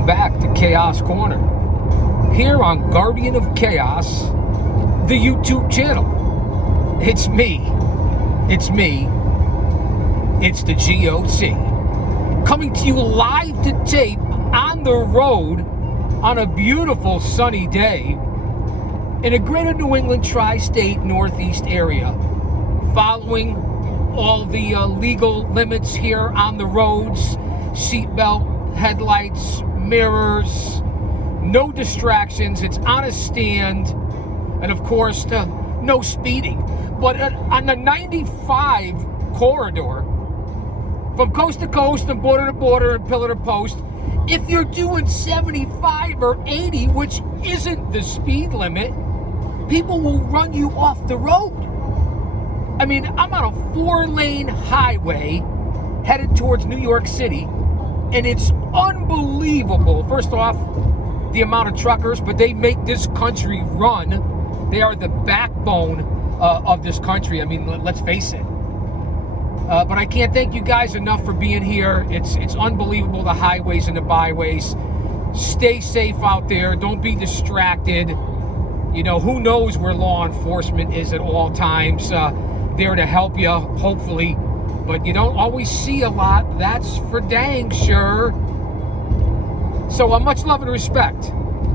Welcome back to Chaos Corner, here on Guardian of Chaos, the YouTube channel. It's me, it's the G.O.C. coming to you live to tape on the road on a beautiful sunny day in a greater New England tri-state northeast area, following all the legal limits here on the roads: seatbelt, headlights, mirrors, no distractions. It's on a stand, and of course no speeding. But on the 95 corridor, from coast to coast and border to border and pillar to post, if you're doing 75 or 80, which isn't the speed limit, people will run you off the road. I mean, I'm on a 4-lane highway headed towards New York City, and it's unbelievable. First off, the amount of truckers, but they make this country run. They are the backbone of this country. I mean, let's face it. But I can't thank you guys enough for being here. It's unbelievable, the highways and the byways. Stay safe out there. Don't be distracted. You know, who knows where law enforcement is at all times. There to help you, hopefully. But you don't always see a lot, that's for dang sure. So much love and respect,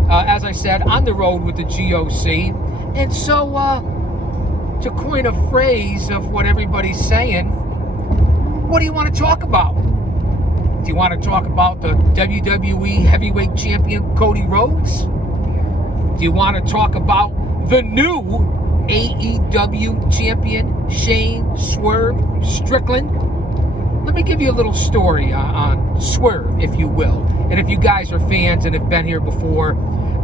as I said, on the road with the G.O.C. And so, to coin a phrase of what everybody's saying, what do you want to talk about? Do you want to talk about the WWE heavyweight champion Cody Rhodes? Do you want to talk about the new AEW champion Shane "Swerve" Strickland? Let me give you a little story on Swerve, if you will. And if you guys are fans and have been here before,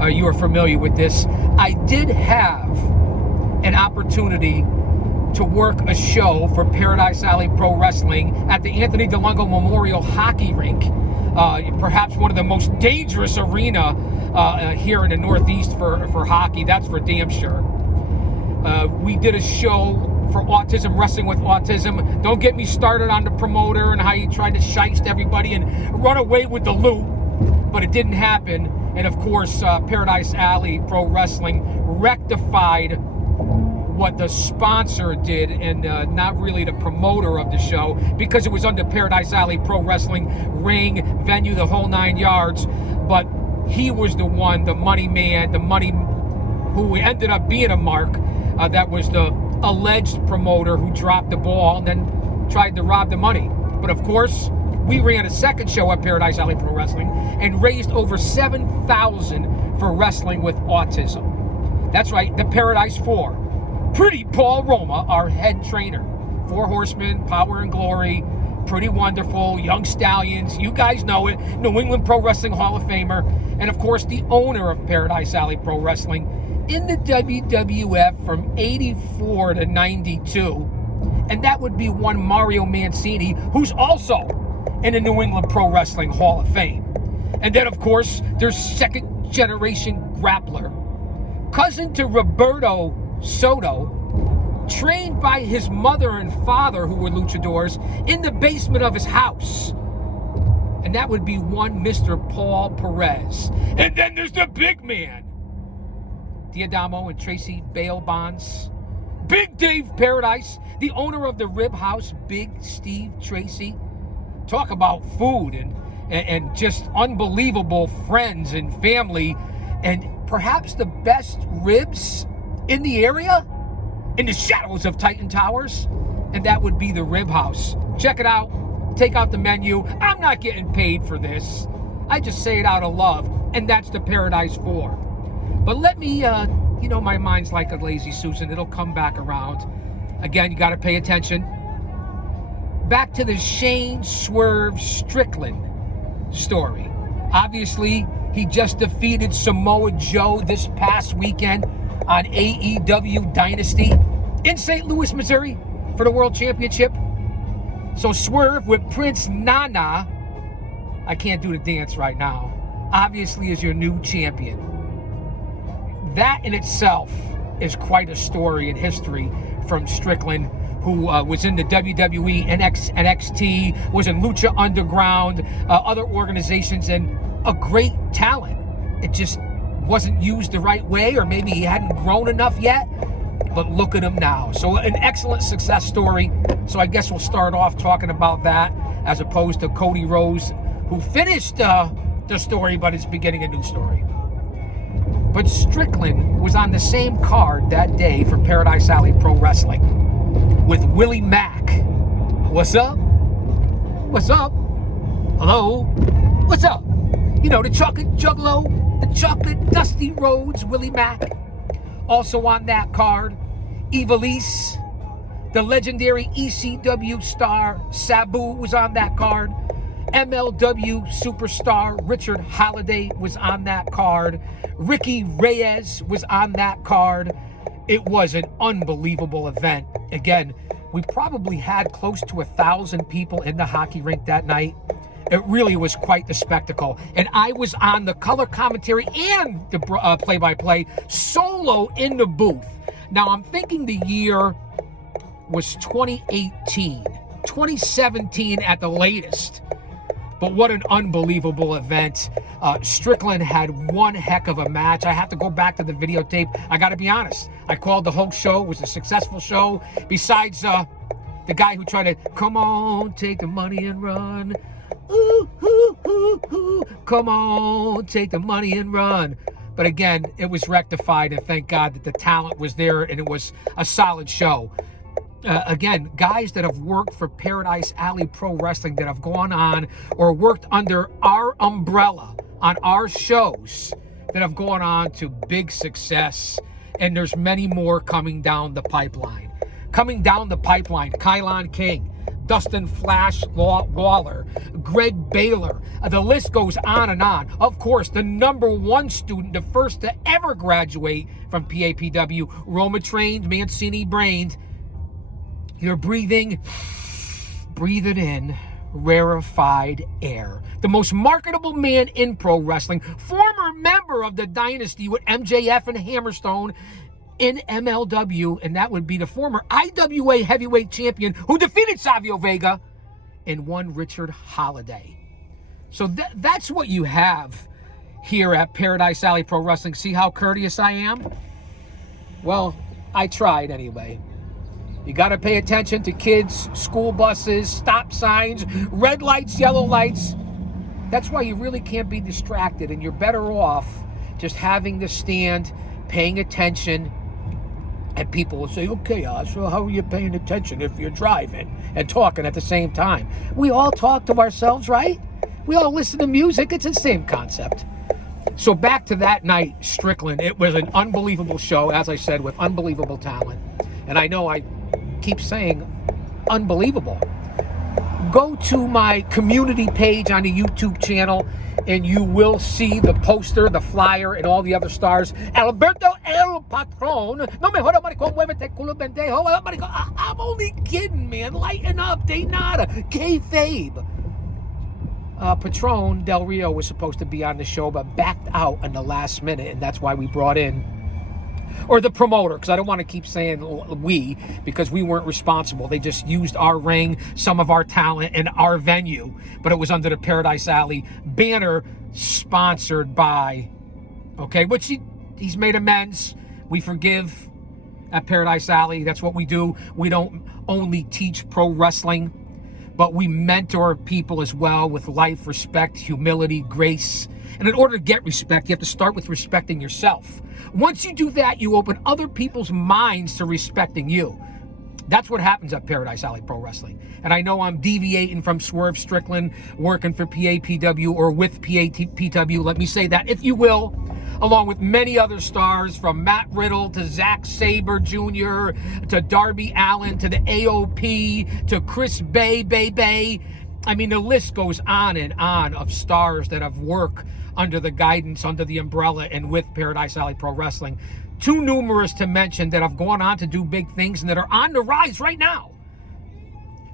you are familiar with this. I did have an opportunity to work a show for Paradise Alley Pro Wrestling at the Anthony DeLongo Memorial Hockey Rink, perhaps one of the most dangerous arena here in the Northeast for hockey, that's for damn sure. We did a show for autism, wrestling with autism. Don't get me started on the promoter and how he tried to shiest everybody and run away with the loot, but it didn't happen. And of course, Paradise Alley Pro Wrestling rectified what the sponsor did, and not really the promoter of the show, because it was under Paradise Alley Pro Wrestling, ring, venue, the whole 9 yards. But he was the one, the money man, the money who ended up being a mark. That was the alleged promoter who dropped the ball and then tried to rob the money. But of course, we ran a second show at Paradise Alley Pro Wrestling and raised over $7,000 for wrestling with autism. That's right, the Paradise 4. Pretty Paul Roma, our head trainer. 4 Horsemen, Power and Glory, Pretty Wonderful, Young Stallions, you guys know it, New England Pro Wrestling Hall of Famer, and of course the owner of Paradise Alley Pro Wrestling in the WWF from 84 to 92. And that would be one Mario Mancini, who's also in the New England Pro Wrestling Hall of Fame. And then of course, there's second generation grappler, cousin to Roberto Soto, trained by his mother and father, who were luchadors, in the basement of his house. And that would be one Mr. Paul Perez. And then there's the big man, Diadamo and Tracy Bale Bonds, Big Dave Paradise, the owner of the Rib House, Big Steve Tracy. Talk about food and just unbelievable friends and family, and perhaps the best ribs in the area, in the shadows of Titan Towers, and that would be the Rib House. Check it out. Take out the menu. I'm not getting paid for this. I just say it out of love, and that's the Paradise 4. But let me, you know, my mind's like a lazy Susan. It'll come back around. Again, you got to pay attention. Back to the Shane "Swerve" Strickland story. Obviously, he just defeated Samoa Joe this past weekend on AEW Dynasty in St. Louis, Missouri for the World Championship. So Swerve with Prince Nana, I can't do the dance right now, obviously is your new champion. That in itself is quite a story in history from Strickland, who was in the WWE, NXT, was in Lucha Underground, other organizations, and a great talent. It just wasn't used the right way, or maybe he hadn't grown enough yet. But look at him now. So an excellent success story. So I guess we'll start off talking about that as opposed to Cody Rose, who finished the story but is beginning a new story. But Strickland was on the same card that day for Paradise Alley Pro Wrestling with Willie Mack. What's up? What's up? Hello? What's up? You know, the chocolate juggalo, the chocolate Dusty Rhodes, Willie Mack. Also on that card, Ivelisse, the legendary ECW star Sabu was on that card. MLW superstar Richard Holliday was on that card. Ricky Reyes was on that card. It was an unbelievable event. Again, we probably had close to 1,000 people in the hockey rink that night. It really was quite the spectacle. And I was on the color commentary and the play-by-play solo in the booth. Now, I'm thinking the year was 2018, 2017 at the latest. But what an unbelievable event. Strickland had one heck of a match. I have to go back to the videotape. I got to be honest. I called the whole show. It was a successful show. Besides the guy who tried to, come on, take the money and run. Ooh, ooh, ooh, ooh. Come on, take the money and run. But again, it was rectified, and thank God that the talent was there, and it was a solid show. Again, guys that have worked for Paradise Alley Pro Wrestling, that have gone on or worked under our umbrella on our shows, that have gone on to big success, and there's many more coming down the pipeline. Coming down the pipeline, Kylon King, Dustin Flash Waller, Greg Baylor. The list goes on and on. Of course, the #1 student, the first to ever graduate from PAPW, Roma-trained, Mancini-brained. You're breathing it in, rarefied air. The most marketable man in pro wrestling, former member of the Dynasty with MJF and Hammerstone in MLW, and that would be the former IWA heavyweight champion who defeated Savio Vega and won Richard Holliday. So that's what you have here at Paradise Alley Pro Wrestling. See how courteous I am? Well, I tried anyway. You got to pay attention to kids, school buses, stop signs, red lights, yellow lights. That's why you really can't be distracted, and you're better off just having to stand, paying attention. And people will say, okay, so how are you paying attention if you're driving and talking at the same time? We all talk to ourselves, right? We all listen to music. It's the same concept. So back to that night, Strickland. It was an unbelievable show, as I said, with unbelievable talent. And I know I keep saying unbelievable. Go to my community page on the YouTube channel, and you will see the poster, the flyer, and all the other stars. Alberto El Patron. No me jodas, maricón, muévete, culo pendejo. I'm only kidding, man. Lighten up, de nada. Kayfabe. Patron Del Rio was supposed to be on the show, but backed out in the last minute, and that's why we brought in, or the promoter, because I don't want to keep saying we, because we weren't responsible. They just used our ring, some of our talent, and our venue, but it was under the Paradise Alley banner, sponsored by, okay, which he's made amends. We forgive at Paradise Alley. That's what we do. We don't only teach pro wrestling, but we mentor people as well with life, respect, humility, grace. And in order to get respect, you have to start with respecting yourself. Once you do that, you open other people's minds to respecting you. That's what happens at Paradise Alley Pro Wrestling. And I know I'm deviating from Swerve Strickland, working for PAPW or with PAPW. Let me say that, if you will, along with many other stars, from Matt Riddle to Zack Sabre Jr. to Darby Allin to the AOP to Chris Bay. I mean, the list goes on and on of stars that have worked under the guidance, under the umbrella, and with Paradise Alley Pro Wrestling. Too numerous to mention that have gone on to do big things and that are on the rise right now.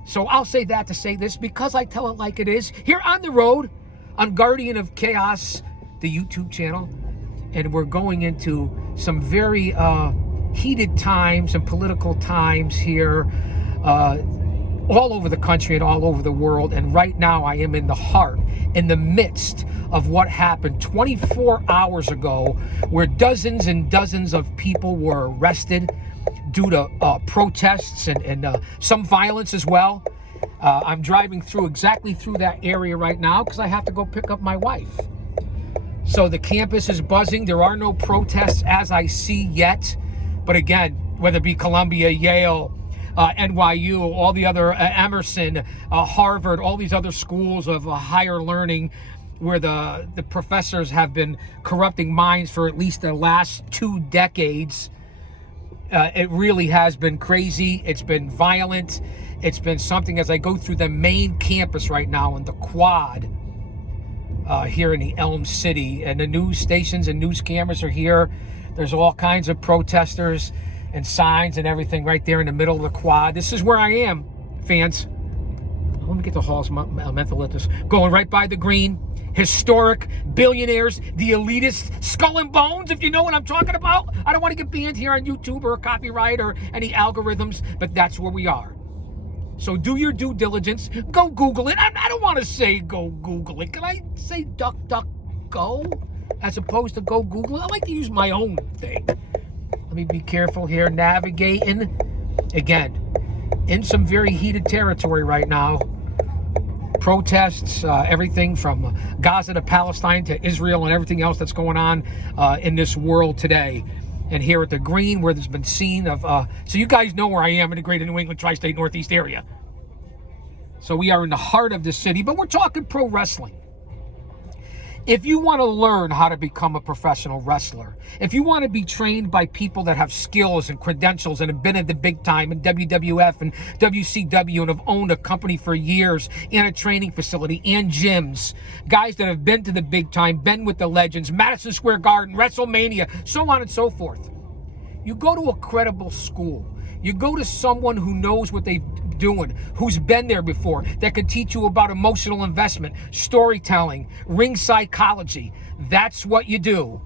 So I'll say that to say this, because I tell it like it is, here on the road, on Guardian of Chaos, the YouTube channel, and we're going into some very heated times and political times here. all over the country and all over the world. And right now I am in the heart, in the midst of what happened 24 hours ago, where dozens and dozens of people were arrested due to protests and some violence as well. I'm driving exactly through that area right now because I have to go pick up my wife. So the campus is buzzing. There are no protests as I see yet. But again, whether it be Columbia, Yale, NYU, all the other, Emerson, Harvard, all these other schools of higher learning where the professors have been corrupting minds for at least the last 2 decades. It really has been crazy. It's been violent. It's been something as I go through the main campus right now in the quad here in the Elm City, and the news stations and news cameras are here. There's all kinds of protesters and signs and everything right there in the middle of the quad. This is where I am, fans. Let me get the Hall's mental at this. Going right by the green. Historic billionaires, the elitist, skull and bones, if you know what I'm talking about. I don't want to get banned here on YouTube or copyright or any algorithms, but that's where we are. So do your due diligence. Go Google it. I don't want to say go Google it. Can I say duck, duck, go? As opposed to go Google it? I like to use my own thing. Let me be careful here. Navigating. Again, in some very heated territory right now. Protests, everything from Gaza to Palestine to Israel and everything else that's going on in this world today. And here at the green, where there's been seen of, so you guys know where I am in the greater New England tri-state Northeast area. So we are in the heart of the city, but we're talking pro wrestling. If you want to learn how to become a professional wrestler, if you want to be trained by people that have skills and credentials and have been at the big time in WWF and WCW and have owned a company for years and a training facility and gyms, guys that have been to the big time, been with the legends, Madison Square Garden, WrestleMania, so on and so forth. You go to a credible school. You go to someone who knows what they're doing, who's been there before, that can teach you about emotional investment, storytelling, ring psychology. That's what you do.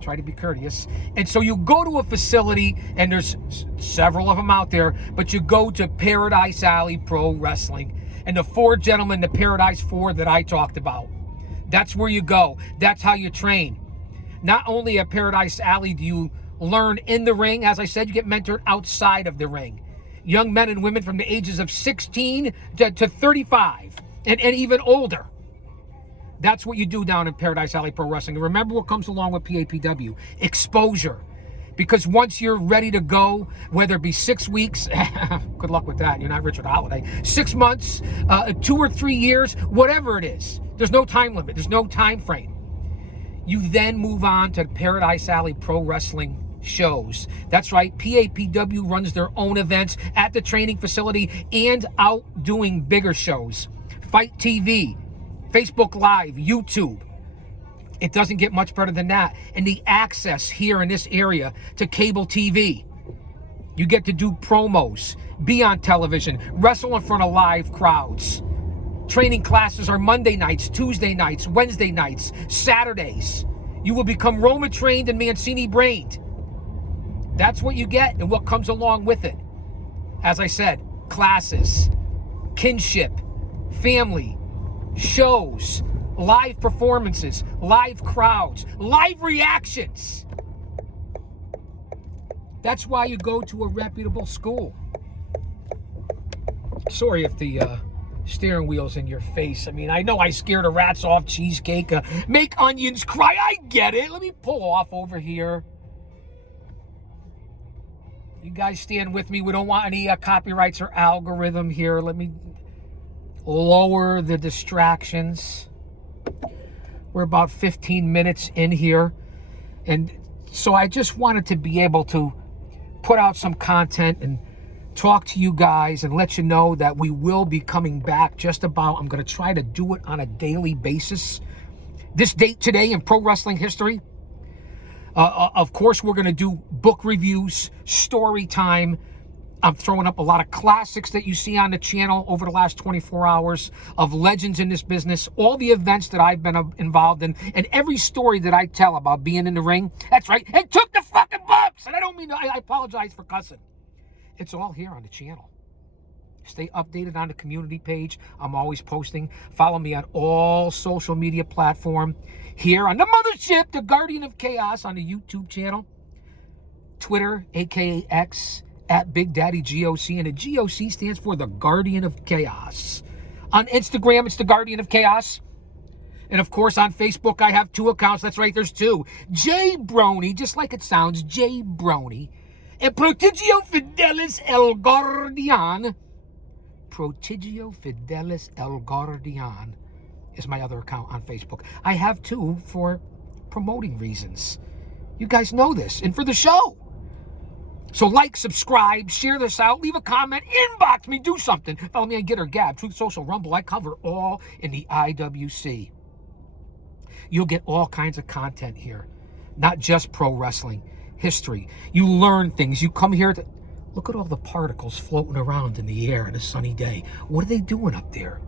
Try to be courteous. And so you go to a facility, and there's several of them out there, but you go to Paradise Alley Pro Wrestling and the 4 gentlemen, the Paradise 4 that I talked about. That's where you go. That's how you train. Not only at Paradise Alley do you learn in the ring, as I said, you get mentored outside of the ring. Young men and women from the ages of 16 to 35 and even older. That's what you do down in Paradise Alley Pro Wrestling. And remember what comes along with PAPW: exposure. Because once you're ready to go, whether it be 6 weeks, good luck with that, you're not Richard Holiday, 6 months, 2 or 3 years, whatever it is, there's no time limit, there's no time frame. You then move on to Paradise Alley Pro Wrestling shows. That's right, PAPW runs their own events at the training facility and out doing bigger shows. Fight TV, Facebook Live, YouTube. It doesn't get much better than that. And the access here in this area to cable TV. You get to do promos, be on television, wrestle in front of live crowds. Training classes are Monday nights, Tuesday nights, Wednesday nights, Saturdays. You will become Roma trained and Mancini brained. That's what you get and what comes along with it. As I said, classes, kinship, family, shows, live performances, live crowds, live reactions. That's why you go to a reputable school. Sorry if the steering wheel's in your face. I mean, I know I scared the rats off cheesecake. Make onions cry. I get it. Let me pull off over here. You guys stand with me. We don't want any copyrights or algorithm here. Let me lower the distractions. We're about 15 minutes in here. And so I just wanted to be able to put out some content and talk to you guys and let you know that we will be coming back just about. I'm going to try to do it on a daily basis. This date today in pro wrestling history. Of course, we're going to do book reviews, story time. I'm throwing up a lot of classics that you see on the channel over the last 24 hours of legends in this business, all the events that I've been involved in, and every story that I tell about being in the ring. That's right, and took the fucking bumps. And I don't mean, I apologize for cussing. It's all here on the channel. Stay updated on the community page. I'm always posting. Follow me on all social media platforms. Here on the mothership, the Guardian of Chaos, on the YouTube channel. Twitter, aka X, at Big Daddy G.O.C. And the G.O.C. stands for the Guardian of Chaos. On Instagram, it's the Guardian of Chaos. And of course, on Facebook, I have 2 accounts. That's right, there's 2. J Brony, just like it sounds, J Brony. And Prodigio Fidelis El Guardian. Prodigio Fidelis El Guardian is my other account on Facebook. I have 2 for promoting reasons. You guys know this. And for the show. So like, subscribe, share this out, leave a comment, inbox me, do something. Follow me on Get or Gab, Truth Social, Rumble. I cover all in the IWC. You'll get all kinds of content here. Not just pro wrestling, history. You learn things. You come here to... Look at all the particles floating around in the air on a sunny day. What are they doing up there?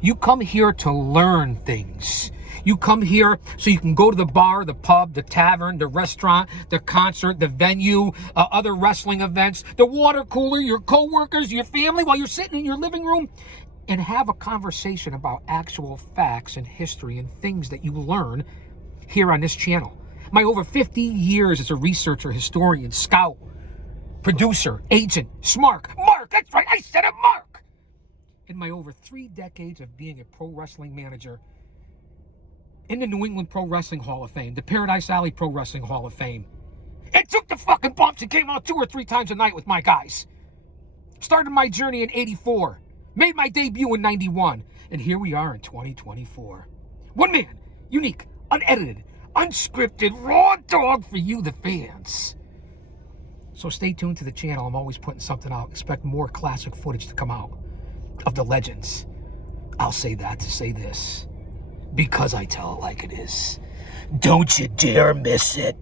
You come here to learn things. You come here so you can go to the bar, the pub, the tavern, the restaurant, the concert, the venue, other wrestling events, the water cooler, your co-workers, your family, while you're sitting in your living room, and have a conversation about actual facts and history and things that you learn here on this channel. My over 50 years as a researcher, historian, scout, producer, agent, Mark, that's right, I said it, Mark. In my over 3 decades of being a pro wrestling manager in the New England Pro Wrestling Hall of Fame, the Paradise Alley Pro Wrestling Hall of Fame. It took the fucking bumps and came out 2 or 3 times a night with my guys. Started my journey in 84. Made my debut in 91. And here we are in 2024. One man, unique, unedited, unscripted, raw dog for you, the fans. So stay tuned to the channel. I'm always putting something out. Expect more classic footage to come out of the legends. I'll say that to say this, because I tell it like it is. Don't you dare miss it.